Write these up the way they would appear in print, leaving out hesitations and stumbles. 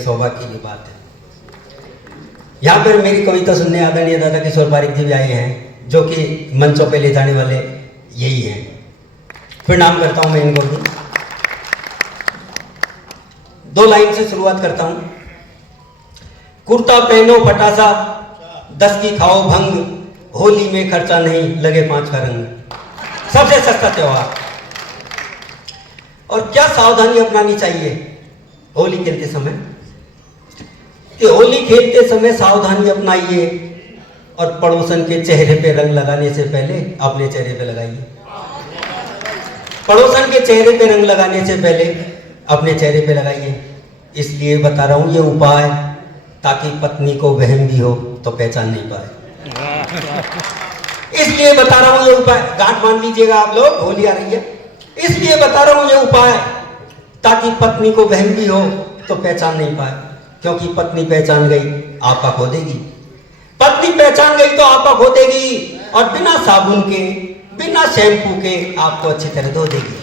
सौभाग्य की बात है। यहाँ पर मेरी कविता सुनने आदरणीय दादा किशोर पारिक जी भी आए हैं, जो कि मंचों पे ले जाने वाले यही हैं। प्रणाम करता हूँ मैं इनको भी। 2 लाइन से शुरुआत करता हूँ। कुर्ता पहनो फटासा, 10 की खाओ भंग, होली में खर्चा नहीं लगे 5 का रंग। सबसे सस्ता त्योहार। और क्या सावधानी अपनानी चाहिए होली खेलते समय, कि होली खेलते समय सावधानी अपनाइए और पड़ोसन के चेहरे पे रंग लगाने से पहले अपने चेहरे पे लगाइए। पड़ोसन के चेहरे पे रंग लगाने से पहले अपने चेहरे पे लगाइए। इसलिए बता रहा हूं ये उपाय, ताकि पत्नी को वहम भी हो तो पहचान नहीं पाए। इसलिए बता रहा हूं ये उपाय, गांठ मान लीजिएगा आप लोग, होली आ रही है। इसलिए बता रहा हूं ये उपाय, ताकि पत्नी को वहम भी हो तो पहचान नहीं पाए। क्योंकि पत्नी पहचान गई आपा खो देगी, पत्नी पहचान गई तो आपा खो देगी, और बिना साबुन के बिना शैम्पू के आपको अच्छी तरह धो देगी।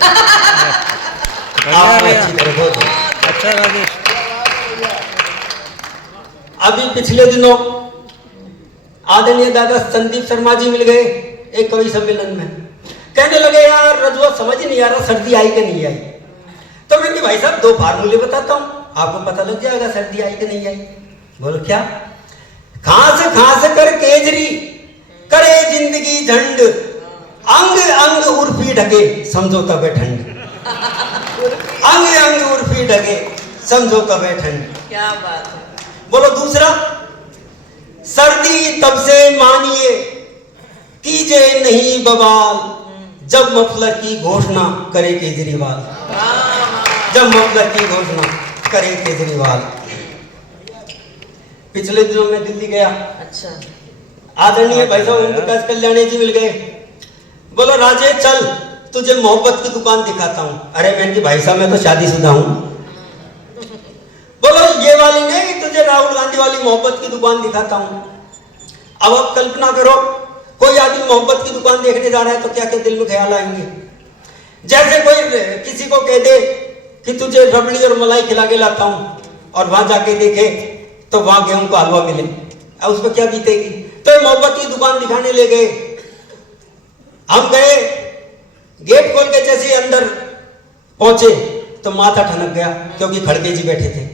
आपको अच्छी तरह धो देगी। अच्छा राजेश। अभी पिछले दिनों आदरणीय दादा संदीप शर्मा जी मिल गए एक कवि सम्मेलन में। कहने लगे यार रजुआ समझ ही नहीं आ रहा सर्दी आई कि नहीं आई। तो मैंने भाई साहब 2 फार्मूले बताता हूं, आपको पता लग जाएगा सर्दी आई कि नहीं आई। बोलो क्या? खांस खांस कर केजरी करे जिंदगी झंड, अंग अंग उर्फी ढके समझो तब ठंड। अंग अंग उर्फी ढके समझो तब ठंड। क्या बात है। बोलो दूसरा, सर्दी तब से मानिए कीजिए नहीं बवाल, जब मफलर की घोषणा करे केजरीवाल। जब मफलर की घोषणा करे केजरीवाल। पिछले दिनों में दिल्ली गया। अच्छा। आदरणीय भाई साहब ओम प्रकाश कल्याणी जी मिल गए। बोलो राजेश चल तुझे मोहब्बत की दुकान दिखाता हूं। अरे मैंने कि भाई साहब मैं तो शादीशुदा हूं। बोलो ये वाली नहीं, तुझे राहुल गांधी वाली मोहब्बत की दुकान दिखाता हूं। अब आप कल्पना करो, कोई आदमी मोहब्बत की दुकान देखने जा रहा है तो क्या क्या दिल में ख्याल आएंगे। जैसे कोई किसी को कह दे कि तुझे रबड़ी और मलाई खिला के लाता हूं, और वहां जाके देखे तो वहां गेहूं का हलवा मिले, अब उस पर क्या बीतेगी। तो मोहब्बत की दुकान दिखाने ले गए। हम गए, गेट खोल के जैसे अंदर पहुंचे तो माथा ठनक गया, क्योंकि खड़गे जी बैठे थे।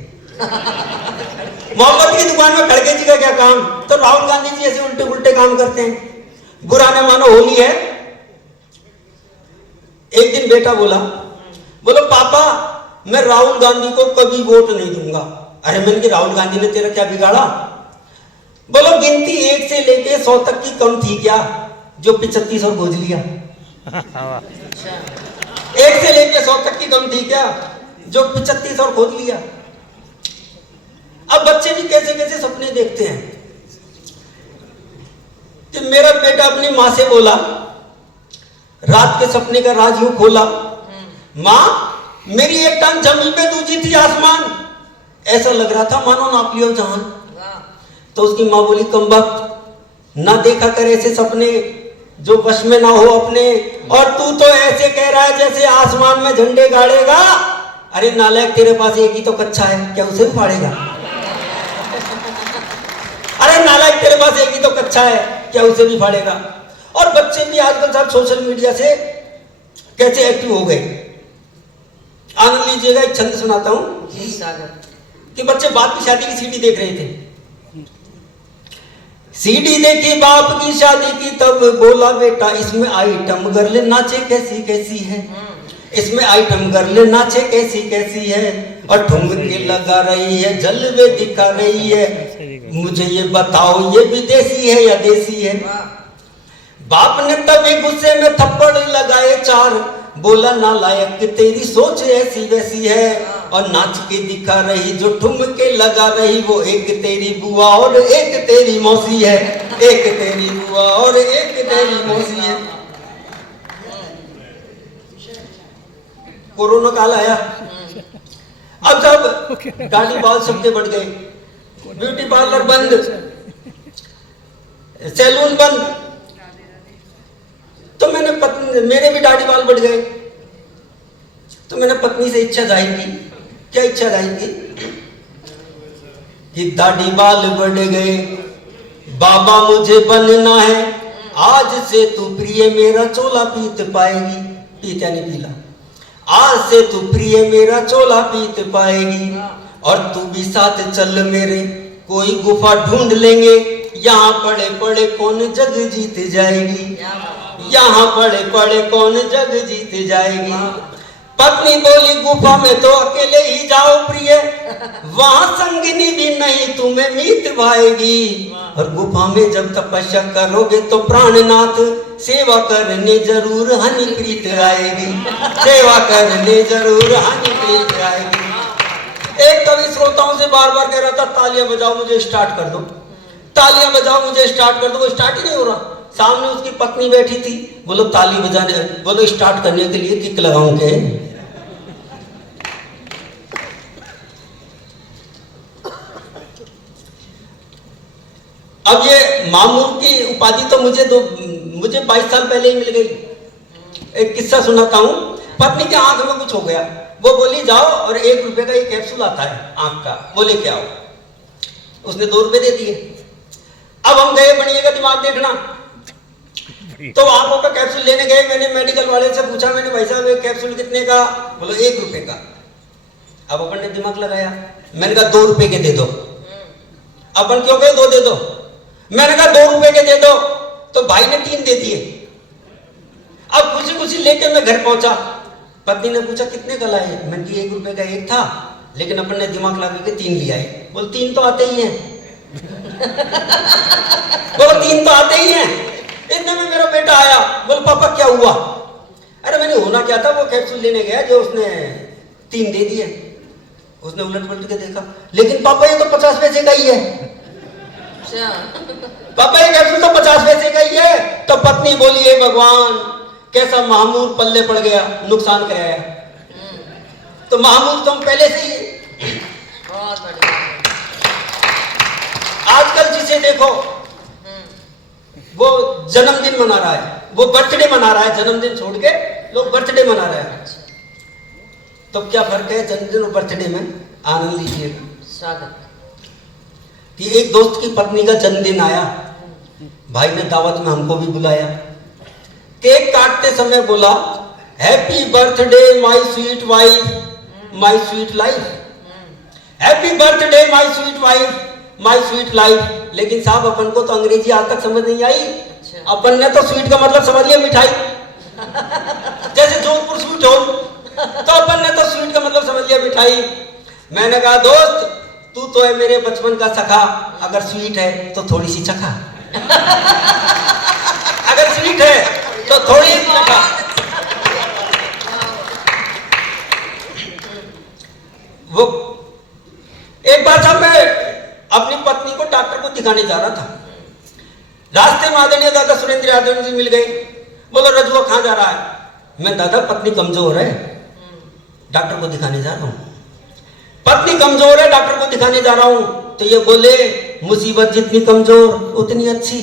मोहब्बत की दुकान में खड़गे जी का क्या काम। तो राहुल गांधी जी ऐसे उल्टे उल्टे काम करते हैं। बुरा न मानो होली है। एक दिन बेटा बोला, बोलो पापा मैं राहुल गांधी को कभी वोट नहीं दूंगा। अरे मैंने कि राहुल गांधी ने तेरा क्या बिगाड़ा। बोलो गिनती 1 से लेके 100 तक की कम थी क्या, जो 35 और खोज लिया। 1 से लेके 100 तक की कम थी क्या, जो 35 और खोज लिया। अब बच्चे भी कैसे कैसे सपने देखते हैं। कि मेरा बेटा अपनी माँ से बोला, रात के सपने का राज यूं खोला, माँ मेरी एक टांग जमीन पे दूसरी थी आसमान, ऐसा लग रहा था मानो नाप लियो जहान। तो उसकी माँ बोली कमबख्त ना देखा कर ऐसे सपने जो वश में ना हो अपने, और तू तो ऐसे कह रहा है जैसे आसमान में झंडे गाड़ेगा। अरे नालायक तेरे पास एक ही तो कच्चा है, क्या उसे भी फाड़ेगा। अरे नालायक तेरे पास एक ही तो कच्चा है, क्या उसे भी फाड़ेगा। और बच्चे भी आजकल साहब सोशल मीडिया से कैसे एक्टिव हो गए। आनंद लीजिएगा, एक छंद सुनाता हूं कि बच्चे बाप की शादी की सीडी देख रहे थे। सीडी देखी बाप की शादी की, तब बोला बेटा इसमें आइटम गर्ल नाचे कैसी कैसी है, इसमें आइटम गर्ल नाचे कैसी कैसी है, और ठुमके लगा रही है जलवे दिखा रही है, मुझे ये बताओ ये विदेशी है या देसी है। बाप ने तभी गुस्से में थप्पड़ लगाए 4, बोला नालायक तेरी सोच ऐसी वैसी है, और नाच के दिखा रही जो ठुमके लगा रही, वो एक तेरी बुआ और एक तेरी मौसी है, एक तेरी बुआ और एक तेरी मौसी है। कोरोना काल आया, अब सब दाढ़ी बाल सबके बढ़ गए, ब्यूटी पार्लर बंद, सैलून बंद। तो मेरे भी दाढ़ी बाल बढ़ गए। तो मैंने पत्नी से इच्छा जाहिर की। क्या इच्छा जाहिर की? कि दाढ़ी बाल बढ़ गए, बाबा मुझे बनना है, आज से तू प्रिय मेरा चोला पीत पाएगी, पीत यानी पीला, आज से तू प्रिय मेरा चोला पीत पाएगी, और तू भी साथ चल मेरे, कोई गुफा ढूंढ लेंगे, यहाँ पड़े पड़े कौन जग जीत जाएगी, यहाँ पड़े पड़े कौन जग जीत जाएगी। पत्नी बोली गुफा में तो अकेले ही जाओ प्रिय, वहां संगनी भी नहीं तुम्हें मीत भाएगी, और गुफा में जब तपस्या करोगे तो प्राणनाथ सेवा करने जरूर हनी प्रीत आएगी, सेवा करने जरूर हनी प्रीत आएगी। एक कवि श्रोताओं से बार बार कह रहा था तालियां बजाओ मुझे स्टार्ट कर दो, तालियां बजाओ मुझे स्टार्ट कर दो, वो स्टार्ट ही नहीं हो रहा। सामने उसकी पत्नी बैठी थी, बोलो ताली बजाने, बोलो स्टार्ट करने के लिए किक लगाऊं के। अब ये मामूर की उपाधि तो मुझे 22 साल पहले ही मिल गई। एक किस्सा सुनाता हूं। पत्नी के आंख में कुछ हो गया, वो बोली जाओ और 1 रुपए का एक कैप्सूल आता है आंख का, वो लेके आओ। उसने 2 रुपए दे दिए। अब हम गए, बनिएगा दिमाग देखना, तो आंखों का कैप्सूल लेने गए। मैंने मेडिकल वाले से पूछा, मैंने भाई साहब ये कैप्सूल कितने का? बोलो 1 रुपए का। अब अपन ने दिमाग लगाया, मैंने कहा 2 रुपए के दे दो। अपन क्यों गए 2 दे दो, मैंने कहा 2 रुपए के दे दो, तो भाई ने 3 दे दिए। अब खुशी खुशी लेके मैं घर पहुंचा। पत्नी ने पूछा कितने का लाए? मैंने कहा 1 रुपए का एक था, लेकिन अपन ने दिमाग लगा के 3 लिया है। बोल 3 तो आते ही हैं। बोलो 3 तो आते ही हैं। इतने में मेरा बेटा आया, बोल पापा क्या हुआ? अरे मैंने होना क्या था, वो कैप्सूल लेने गया जो उसने 3 दे दिए। उसने उलट पलट के देखा, लेकिन पापा ये तो 50 पैसे का ही है। पापा ये कैप्सूल तो 50 पैसे का ही है। तो pत्नी बोली हे भगवान, कैसा मामूर पल्ले पड़ गया, नुकसान कराया। तो मामूर तुम पहले से ही। आजकल जिसे देखो वो जन्मदिन मना रहा है, वो बर्थडे मना रहा है, जन्मदिन छोड़ के लोग बर्थडे मना रहे हैं। तो क्या फर्क है जन्मदिन और बर्थडे में? आनंद लीजिएगा। स्वागत। कि एक दोस्त की पत्नी का जन्मदिन आया, भाई ने दावत में हमको भी बुलाया। केक काटते समय बोला happy birthday my sweet wife, my sweet life, happy birthday my sweet wife, my sweet life. लेकिन साहब अपन को तो अंग्रेजी आज तक समझ नहीं आई। अपन ने तो स्वीट का मतलब समझ लिया मिठाई, जैसे जोधपुर स्वीट हो, तो अपन ने तो स्वीट का मतलब समझ लिया मिठाई। मैंने कहा दोस्त तू तो है मेरे बचपन का सखा, अगर स्वीट है तो थोड़ी सी चखा, अगर स्वीट है तो थोड़ी सी चखा। वो एक बार जब मैं अपनी पत्नी को डॉक्टर को दिखाने जा रहा था, रास्ते में आदरणीय दादा सुरेंद्र यादव जी मिल गए। बोलो रजुआ कहाँ जा रहा है? मैं दादा पत्नी कमजोर है, डॉक्टर को दिखाने जा रहा हूँ। पत्नी कमजोर है, डॉक्टर को दिखाने जा रहा हूँ। तो ये बोले मुसीबत जितनी कमजोर उतनी अच्छी,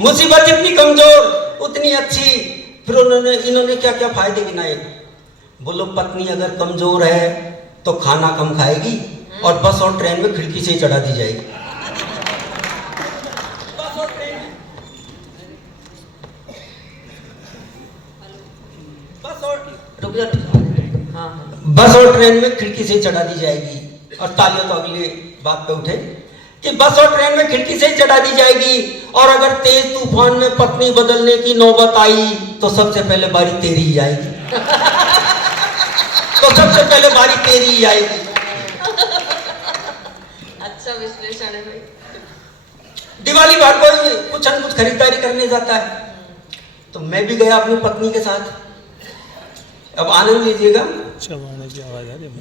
मुसीबत जितनी कमजोर उतनी अच्छी। फिर इन्होंने क्या क्या फायदे गिनाए। बोलो पत्नी अगर कमजोर है तो खाना कम खाएगी और बस और ट्रेन में खिड़की से ही चढ़ा दी जाएगी। बस और ट्रेन में, बस और ट्रेन में खिड़की से चढ़ा दी जाएगी। और तालियां तो अगले बात पे उठे कि बस और ट्रेन में खिड़की से चढ़ा दी जाएगी। और अगर तेज तूफान में पत्नी बदलने की नौबत आई तो सबसे पहले बारी तेरी ही आएगी, तो सबसे पहले बारी तेरी ही आएगी। अच्छा विश्लेषण है भाई। दिवाली बार कोई कुछ न कुछ खरीदारी करने जाता है, तो मैं भी गया अपनी पत्नी के साथ। अब आनंद लीजिएगा।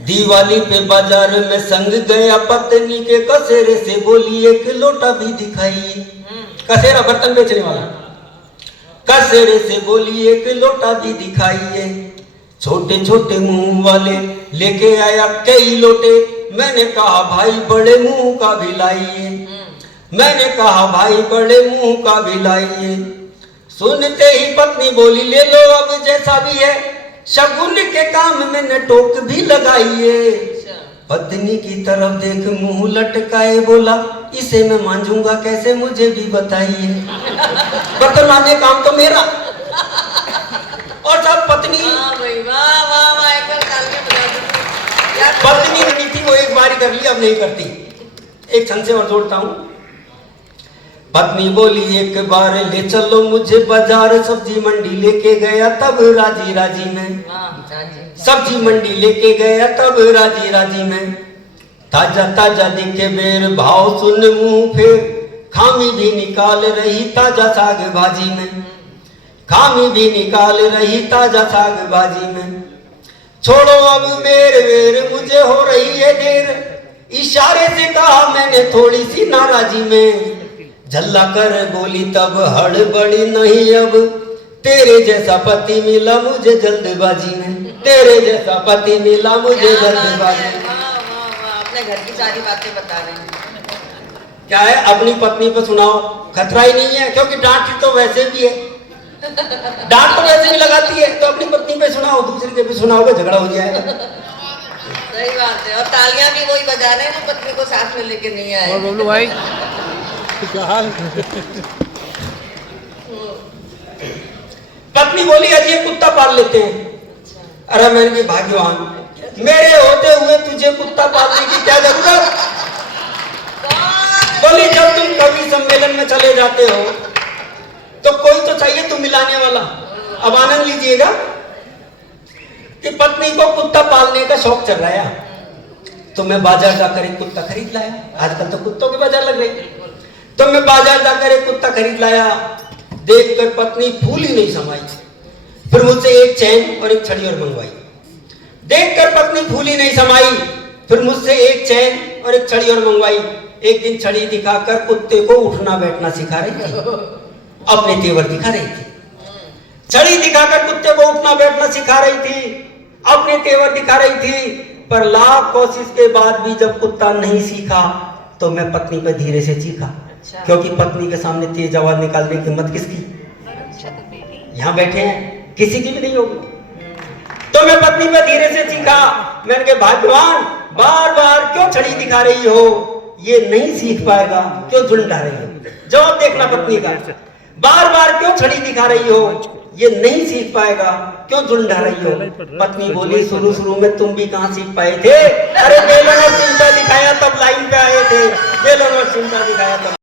दिवाली पे बाजार में संग गया, पत्नी के कसेरे से बोली एक लोटा भी दिखाइए। कसेरा बर्तन बेचने वाला, कसेरे से बोली एक लोटा भी दिखाइए। छोटे छोटे मुंह वाले लेके आया कई लोटे, मैंने कहा भाई बड़े मुंह का भी लाइए, मैंने कहा भाई बड़े मुंह का भी लाइए। सुनते ही पत्नी बोली ले लो अब जैसा भी है, शगुन के काम में न टोक भी लगाइए। पत्नी की तरफ देख मुंह लटकाए बोला, इसे मैं मांझूंगा कैसे मुझे भी बताइए। बर्तन मांजने काम तो मेरा। और साहब पत्नी, वाह भाई वाह वाह वाह, एक बार तालियां बजा दो यार। पत्नी नहीं थी वो एक बार ही कर ली, अब नहीं करती। एक छंद से और जोड़ता हूं। पत्नी बोली एक बार ले चलो मुझे बाजार, सब्जी मंडी लेके गया तब राजी राजी में। सब्जी मंडी लेके गया तब राजी राजी में। ताजा ताजा दिखे बेर भाव सुन मुंह फेर, खामी भी निकाल रही ताजा साग भाजी में। खामी भी निकाल रही ताजा साग भाजी में। छोड़ो अब बेर वेर मुझे हो रही है देर, इशारे से कहा मैंने थोड़ी सी नाराजी में। झल्ला कर बोली तब हड़बड़ी नहीं अब, तेरे जैसा पति मिला मुझे जल्दबाजी में। तेरे जैसा पति मिला मुझे जल्दबाजी में। वाह वाह वाह, अपने घर की सारी बातें बता रहे हैं। क्या है, अपनी पत्नी पे सुनाओ, खतरा ही नहीं है, क्योंकि डांट तो वैसे भी है, डांट तो वैसे भी लगाती है, तो अपनी पत्नी पे सुनाओ, दूसरे के भी सुनाओगे झगड़ा हो जाएगा। सही बात है। और तालियां भी वही बजा रहे हैं जो पत्नी को साथ में लेके नहीं आए। और बबलू भाई क्या हाल? पत्नी बोली अजी ये कुत्ता पाल लेते हैं। अरे मैंने कहा भाग्यवान, मेरे होते हुए तुझे कुत्ता पालने की क्या जरूरत। बोली जब तुम कवि सम्मेलन में चले जाते हो तो कोई तो चाहिए तुम मिलाने वाला। अब आनंद लीजिएगा कि पत्नी को कुत्ता पालने का शौक चल रहा है, तो मैं बाजार जाकर एक कुत्ता खरीद लाया। आजकल तो कुत्तों के बाजार लग रहे, तो मैं बाजार जाकर एक कुत्ता खरीद लाया। देखकर पत्नी फूल ही नहीं समाई, फिर मुझसे एक चैन और एक छड़ी और मंगवाई। देखकर पत्नी फूल ही नहीं समाई, फिर मुझसे एक चैन और एक छड़ी और मंगवाई। एक दिन छड़ी दिखाकर कुत्ते को उठना बैठना सिखा रही थी, अपने तेवर दिखा रही थी। छड़ी दिखाकर कुत्ते को उठना बैठना सिखा रही थी, अपने तेवर दिखा रही थी। पर लाख कोशिश के बाद भी जब कुत्ता नहीं सीखा तो मैं पत्नी पर धीरे से चीखा, क्योंकि पत्नी के सामने तेज आवाज निकालने की हिम्मत किसकी, यहाँ बैठे हैं, किसी की भी नहीं होगी। तो मैं पत्नी पर धीरे से चीखा। मैंने कहा भगवान बार बार क्यों छड़ी दिखा रही हो, ये नहीं सीख पाएगा, क्यों झुंडा रही हो। जवाब देखना पत्नी का, बार बार क्यों छड़ी दिखा रही हो, ये नहीं सीख पाएगा, क्यों झुंडा रही हो। पत्नी बोली शुरू शुरू में तुम भी कहाँ सीख पाए थे, अरे बेलन और चिमटा दिखाया तब लाइन पे आए थे, बेलन और चिमटा दिखाया तब